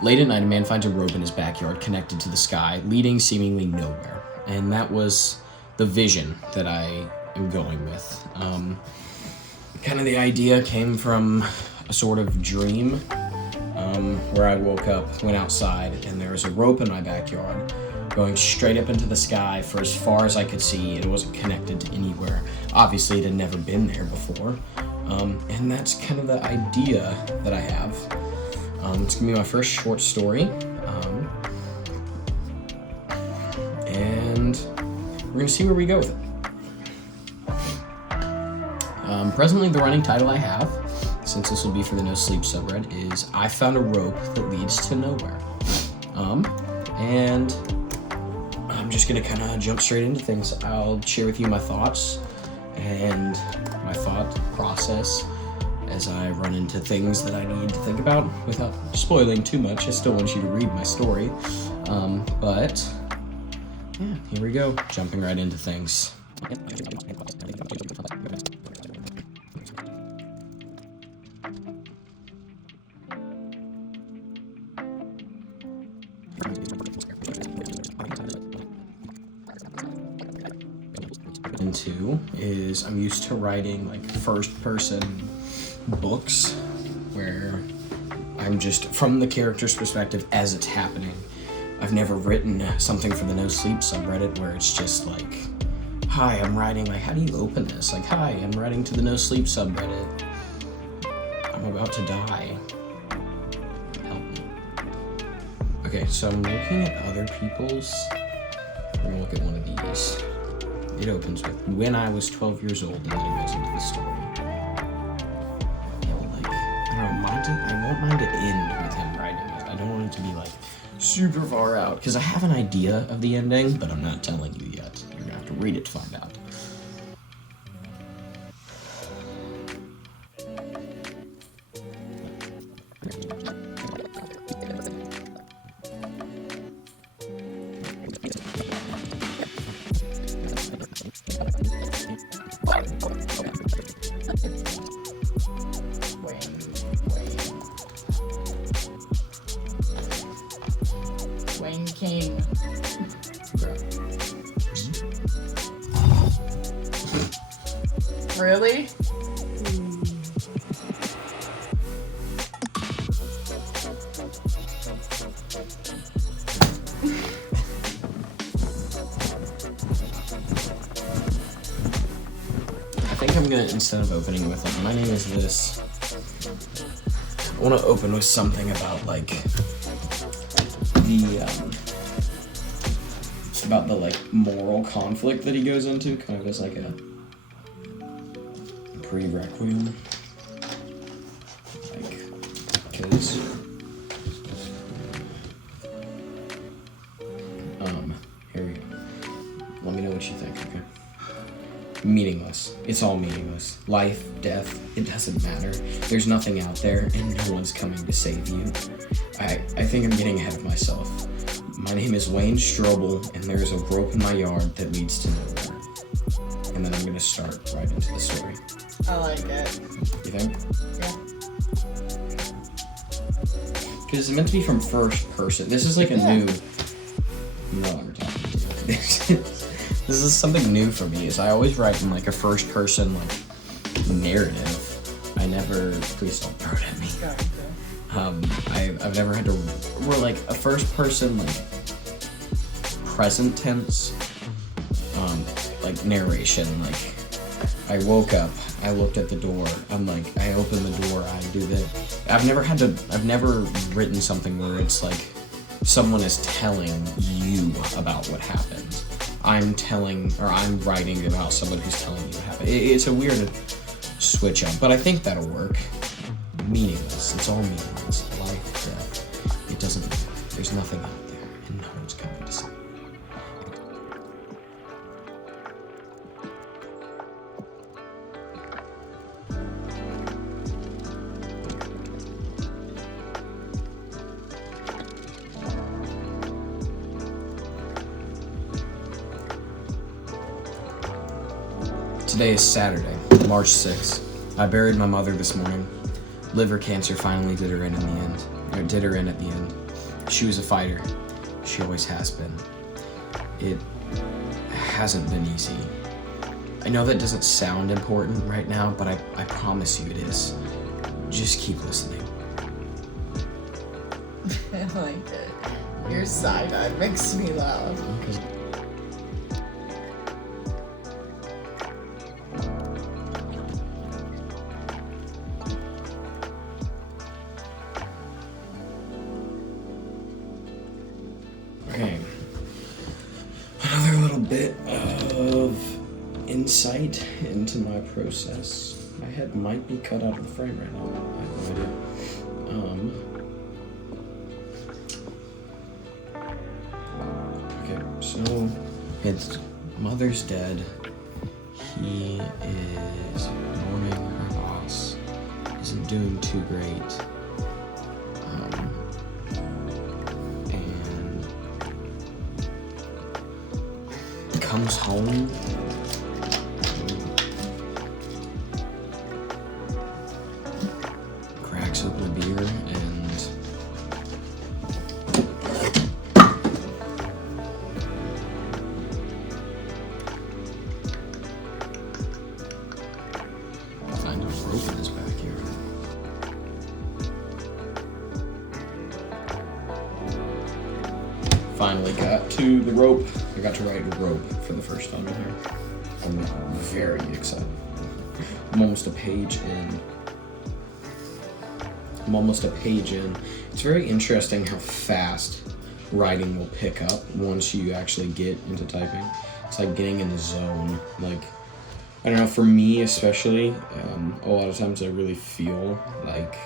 Late at night, a man finds a rope in his backyard connected to the sky, leading seemingly nowhere. And that was the vision that I am going with. Kind of the idea came from a sort of dream where I woke up, went outside, and there was a rope in my backyard going straight up into the sky for as far as I could see. It wasn't connected to anywhere. Obviously, it had never been there before. And that's kind of the idea that I have. It's gonna be my first short story. And we're gonna see where we go with it. Presently, the running title I have, since this will be for the No Sleep subreddit, is I Found a Rope That Leads to Nowhere. And I'm just gonna kind of jump straight into things. I'll share with you my thoughts and my thought process as I run into things that I need to think about without spoiling too much. I still want you to read my story. But yeah, here we go, jumping right into things. Into is I'm used to writing like first person books where I'm just from the character's perspective as it's happening. I've never written something for the No Sleep subreddit where it's just like, hi, I'm writing, like, how do you open this? Like, hi, I'm writing to the No Sleep subreddit. I'm about to die. Help me. Okay, so I'm looking at other people's. We're gonna look at one of these. It opens with, when I was 12 years old, and then it goes into the story. I won't mind it end with him writing it. I don't want it to be like super far out, because I have an idea of the ending, but I'm not telling you yet. You're gonna have to read it to find out. Wayne King. Really? I think I'm gonna, instead of opening with like, my name is this, I want to open with something about like about the like moral conflict that he goes into, kind of as like a pre-requiem, like, because here we go. Let me know what you think. Okay. Meaningless. It's all meaningless. Life, death, it doesn't matter. There's nothing out there, and no one's coming to save you. I think I'm getting ahead of myself. My name is Wayne Strobel, and there's a rope in my yard that leads to nowhere. And then I'm gonna start right into the story. I like it. You think? Yeah. Because it's meant to be from first person. This is like a new. No longer talking to you. This is something new for me. Is I always write in like a first person like narrative. I never. Please don't throw it at me. I've never had to. We're like a first person like present tense. Like narration. Like I woke up. I looked at the door. I'm like, I open the door. I do that. I've never written something where it's like someone is telling you about what happened. I'm writing about someone who's telling you what happened. It's a weird switch up, but I think that'll work. Meaningless. It's all meaningless. Life, death. It doesn't matter. There's nothing out there, and no one's coming to save you. Today is Saturday, March 6th. I buried my mother this morning. Liver cancer finally did her in at the end. She was a fighter. She always has been. It hasn't been easy. I know that doesn't sound important right now, but I promise you it is. Just keep listening. I like it. Your side-eye makes me laugh. Okay. Another little bit of insight into my process. My head might be cut out of the frame right now. I have no idea. Okay, so his mother's dead. He is mourning her loss. Isn't doing too great. And comes home. Cracks open a beer and find a rope in his backyard. Finally got to the rope. I got to write rope for the first time in here. I'm very excited. I'm almost a page in. It's very interesting how fast writing will pick up once you actually get into typing. It's like getting in the zone. Like, I don't know, for me especially, a lot of times I really feel like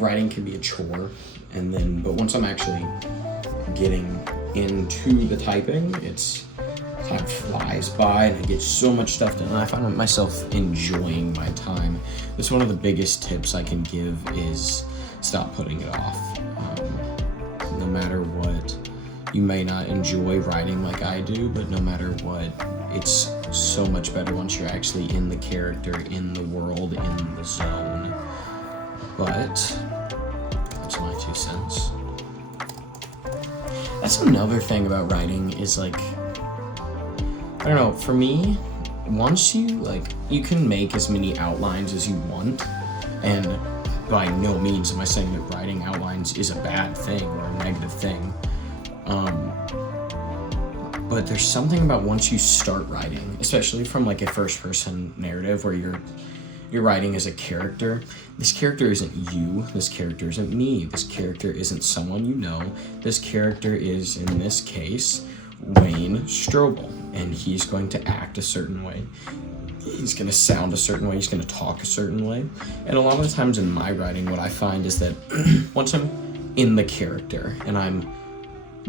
writing can be a chore, but once I'm actually getting into the typing, time flies by and I get so much stuff done and I find myself enjoying my time. That's one of the biggest tips I can give is stop putting it off. No matter what, you may not enjoy writing like I do, but no matter what, it's so much better once you're actually in the character, in the world, in the zone. But that's my 2 cents. That's another thing about writing is like, I don't know, for me, once you can make as many outlines as you want, and by no means am I saying that writing outlines is a bad thing or a negative thing, but there's something about once you start writing, especially from like a first-person narrative where you're writing as a character. This character isn't you, this character isn't me, this character isn't someone you know, this character is, in this case, Wayne Strobel, and he's going to act a certain way. He's going to sound a certain way, he's going to talk a certain way. And a lot of the times in my writing, what I find is that once I'm in the character and I'm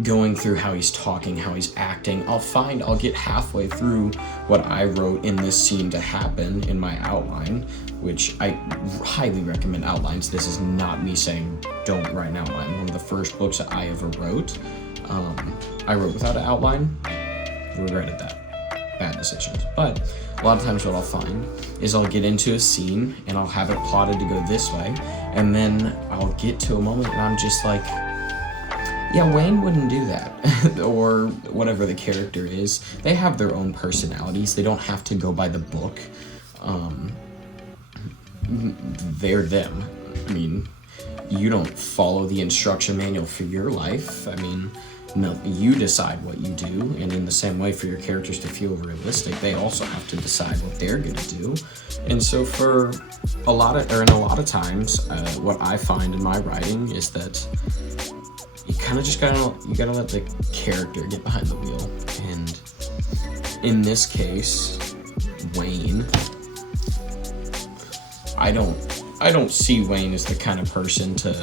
going through how he's talking, how he's acting, I'll get halfway through what I wrote in this scene to happen in my outline, which I highly recommend outlines. This is not me saying don't write an outline. One of the first books that I ever wrote, I wrote without an outline, regretted that. Bad decisions. But a lot of times what I'll find is I'll get into a scene and I'll have it plotted to go this way, and then I'll get to a moment and I'm just like, yeah, Wayne wouldn't do that. Or whatever the character is. They have their own personalities. They don't have to go by the book. They're them. I mean, you don't follow the instruction manual for your life. I mean, no, you decide what you do, and in the same way for your characters to feel realistic, they also have to decide what they're gonna do. And so in a lot of times, what I find in my writing is that you kind of just gotta let the character get behind the wheel. And in this case, Wayne, I don't see Wayne as the kind of person to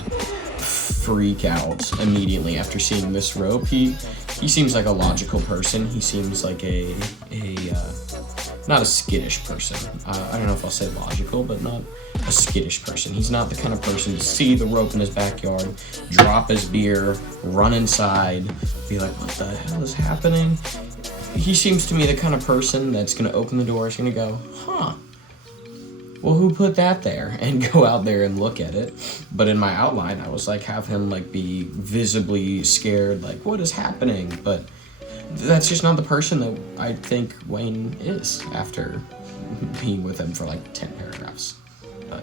freak out immediately after seeing this rope. He seems like a logical person. He seems like a not a skittish person. I don't know if I'll say logical, but not a skittish person. He's not the kind of person to see the rope in his backyard, drop his beer, run inside, be like, what the hell is happening? He seems to me the kind of person that's gonna open the door, is gonna go, huh, well, who put that there? And go out there and look at it. But in my outline, I was like, have him like be visibly scared, like, what is happening? But that's just not the person that I think Wayne is after being with him for like 10 paragraphs. But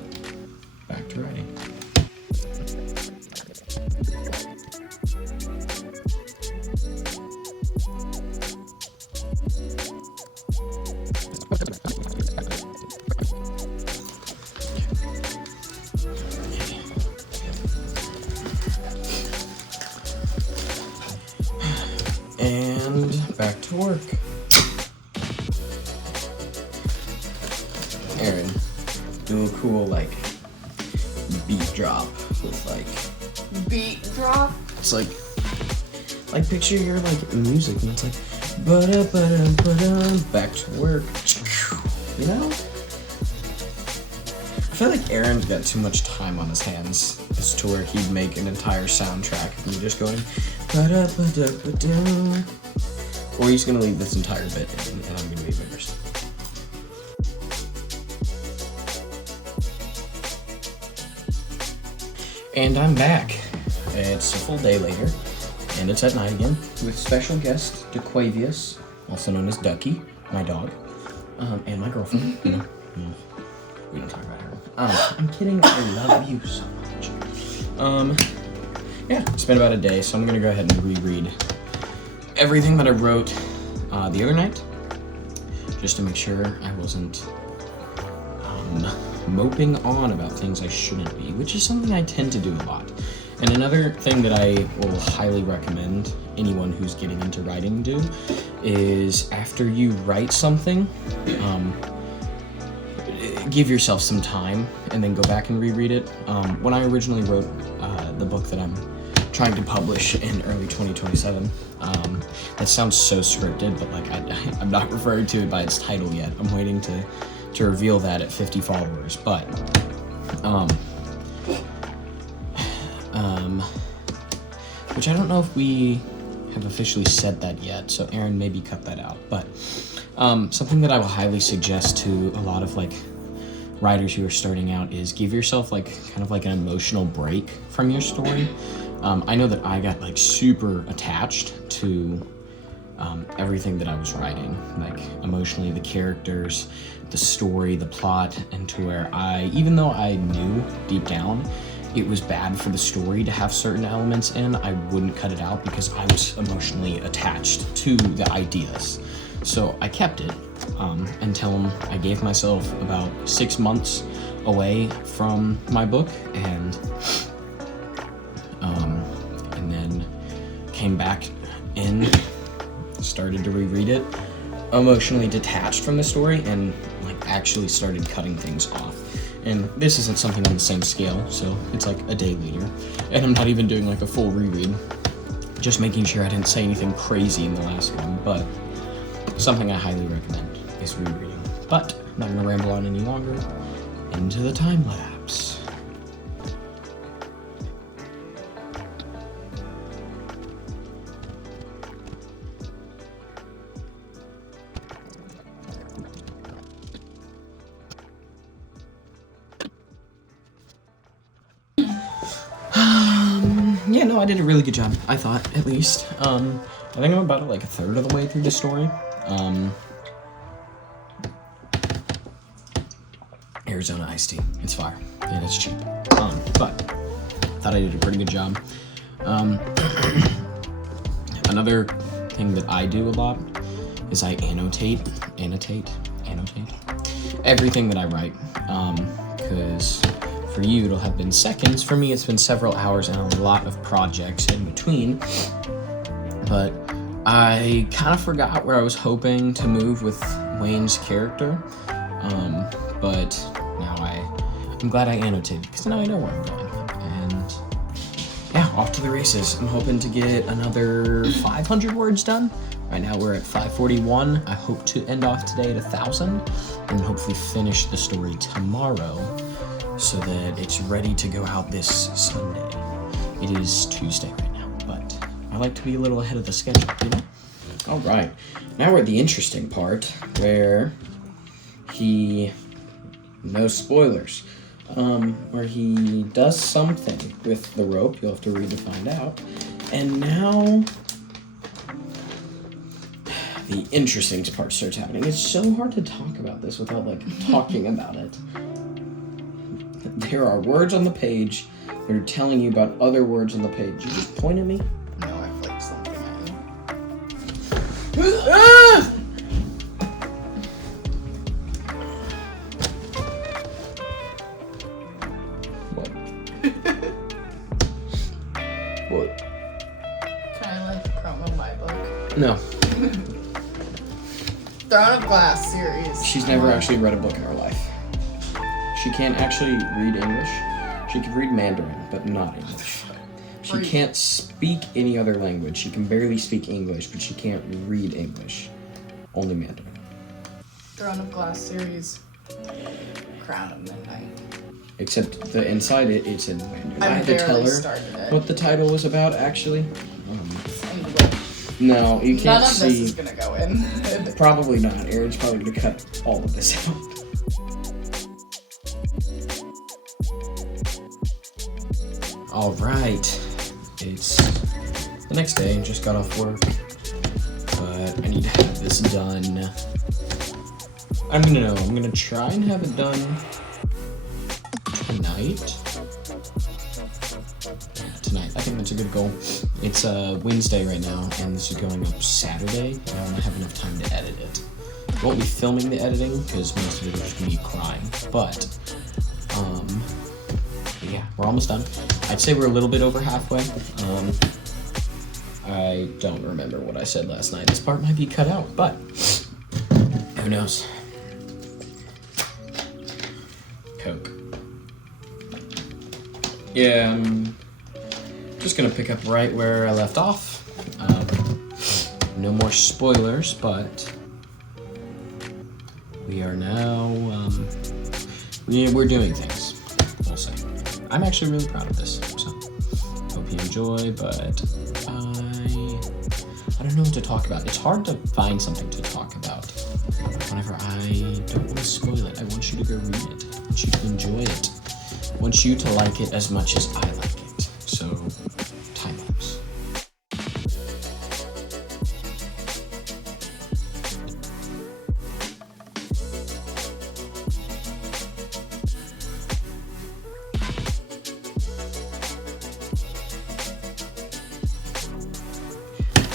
back to writing. And back to work. Aaron, do a cool like beat drop with like Beat drop? it's like picture your like music and it's like ba-da-ba-da-ba-da, back to work. You know? I feel like Aaron's got too much time on his hands as to where he'd make an entire soundtrack of me just going ba-da-ba-da-ba-da. Or he's gonna leave this entire bit in and I'm gonna be embarrassed. And I'm back. It's a full day later, and it's at night again with special guest DeQuavius, also known as Ducky, my dog, and my girlfriend. We don't talk about her. I'm kidding. I love you so much. Yeah, it's been about a day, so I'm gonna go ahead and reread everything that I wrote the other night, just to make sure I wasn't moping on about things I shouldn't be, which is something I tend to do a lot. And another thing that I will highly recommend anyone who's getting into writing do is after you write something, give yourself some time and then go back and reread it. When I originally wrote the book that I'm trying to publish in early 2027, that sounds so scripted, but like I'm not referring to it by its title yet. I'm waiting to reveal that at 50 followers, but which I don't know if we have officially said that yet, so Aaron, maybe cut that out. But something that I will highly suggest to a lot of like writers who are starting out is give yourself like kind of like an emotional break from your story. I know that I got like super attached to everything that I was writing, like emotionally, the characters, the story, the plot, and to where even though I knew deep down it was bad for the story to have certain elements in, I wouldn't cut it out because I was emotionally attached to the ideas. So I kept it until I gave myself about 6 months away from my book, and then came back in, started to reread it, emotionally detached from the story, and like actually started cutting things off. And this isn't something on the same scale, so it's like a day later, and I'm not even doing like a full reread, just making sure I didn't say anything crazy in the last one. But something I highly recommend is rereading. But I'm not gonna ramble on any longer. Into the time lapse. Yeah, no, I did a really good job, I thought, at least. I think I'm about like a third of the way through the story. Arizona iced tea. It's fire. And it's cheap. But thought I did a pretty good job. Another thing that I do a lot is I annotate everything that I write. Because for you, it'll have been seconds. For me, it's been several hours and a lot of projects in between. But I kind of forgot where I was hoping to move with Wayne's character. But now I'm glad I annotated, because now I know where I'm going. And yeah, off to the races. I'm hoping to get another 500 words done. Right now we're at 541. I hope to end off today at 1,000 and hopefully finish the story tomorrow so that it's ready to go out this Sunday. It is Tuesday right now, but I like to be a little ahead of the schedule, you know? All right, now we're at the interesting part where he no spoilers. Where he does something with the rope. You'll have to read to find out. And now the interesting part starts happening. It's so hard to talk about this without, like, talking about it. There are words on the page that are telling you about other words on the page. You just point at me. No, I flicked something at you. Ah! What? What? Can I like promo my book? No. Throne of Glass series. She's never actually read a book in her life. She can't actually read English. She can read Mandarin, but not English. She Right. can't speak any other language. She can barely speak English, but she can't read English. Only Mandarin. Throne of Glass series. Crown of Midnight. Except the inside it's in Mandarin. I I had to tell barely her started it. what the title was about, actually. Anyway, No, you none can't of this see. is gonna go in. Probably not. Aaron's probably gonna cut all of this out. All right, it's the next day. Just got off work, but I need to have this done. I'm gonna try and have it done tonight. Yeah, tonight. I think that's a good goal. It's Wednesday right now, and this is going up Saturday, and I don't have enough time to edit it. I won't be filming the editing because most of it is just me crying, but yeah, we're almost done. I'd say we're a little bit over halfway. I don't remember what I said last night. This part might be cut out, but who knows? Coke. Yeah, I'm just gonna pick up right where I left off. No more spoilers, but we are now, we're doing things, we'll say. I'm actually really proud of this, so hope you enjoy, but I don't know what to talk about. It's hard to find something to talk about whenever I don't want to spoil it. I want you to go read it. I want you to enjoy it. I want you to like it as much as I like it. So, time lapse.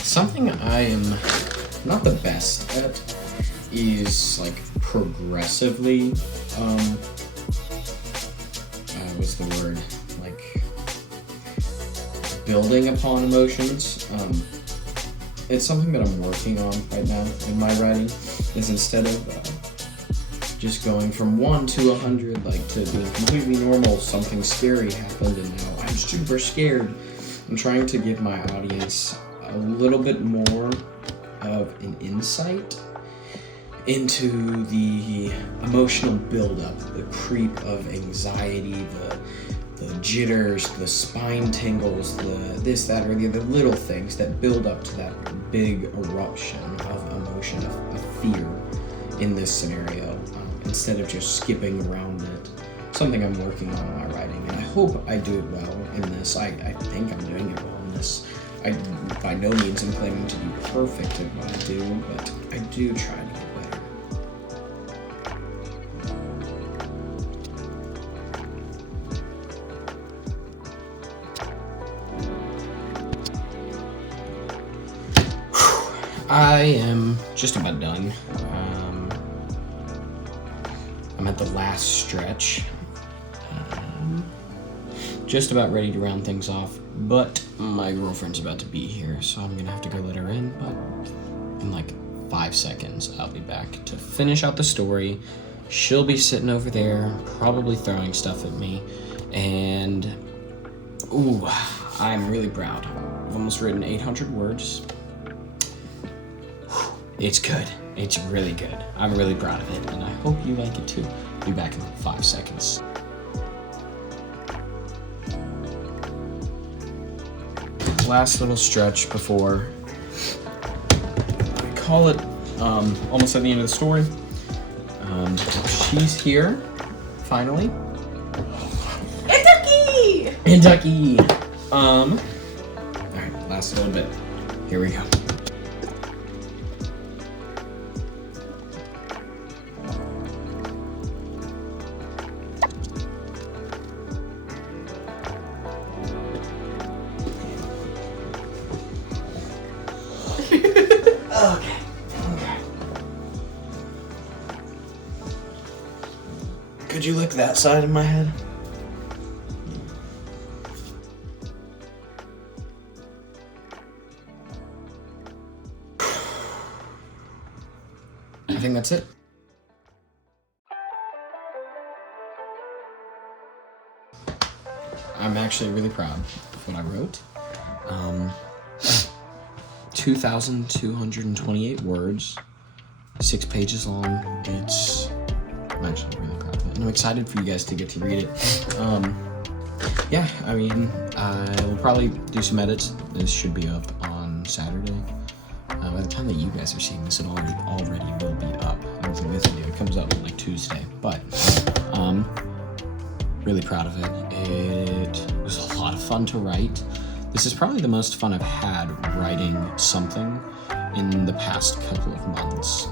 Something I am not the best at is like progressively, what's the word? Like building upon emotions. It's something that I'm working on right now in my writing. Is instead of just going from 1 to 100, like to being completely normal, something scary happened and now I'm super scared. I'm trying to give my audience a little bit more of an insight into the emotional buildup, the creep of anxiety, the jitters, the spine tingles, the this, that, or the other little things that build up to that big eruption of emotion, of fear in this scenario, instead of just skipping around it. Something I'm working on in my writing, and I hope I do it well in this. I think I'm doing it well in this. I by no means am claiming to be perfect at what I do, but I do try to get better. I am just about done. I'm at the last stretch. Just about ready to round things off, but my girlfriend's about to be here, so I'm gonna have to go let her in, but in like 5 seconds, I'll be back to finish out the story. She'll be sitting over there, probably throwing stuff at me, and ooh, I'm really proud. I've almost written 800 words. It's good. It's really good. I'm really proud of it, and I hope you like it too. Be back in 5 seconds. Last little stretch before I call it almost at the end of the story. She's here. finally. Kentucky! Alright, last little bit. Here we go. Okay. Could you lick that side of my head? I think that's it. I'm actually really proud of what I wrote. 2,228 words, 6 pages long. I'm actually really proud of it. And I'm excited for you guys to get to read it. Yeah, I mean, I will probably do some edits. This should be up on Saturday. By the time that you guys are seeing this, it already will be up. I don't think this video comes up like Tuesday, but really proud of it. It was a lot of fun to write. This is probably the most fun I've had writing something in the past couple of months.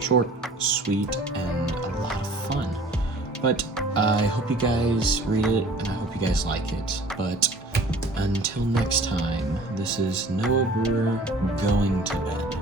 Short, sweet, and a lot of fun. But I hope you guys read it, and I hope you guys like it. But until next time, this is Noah Brewer going to bed.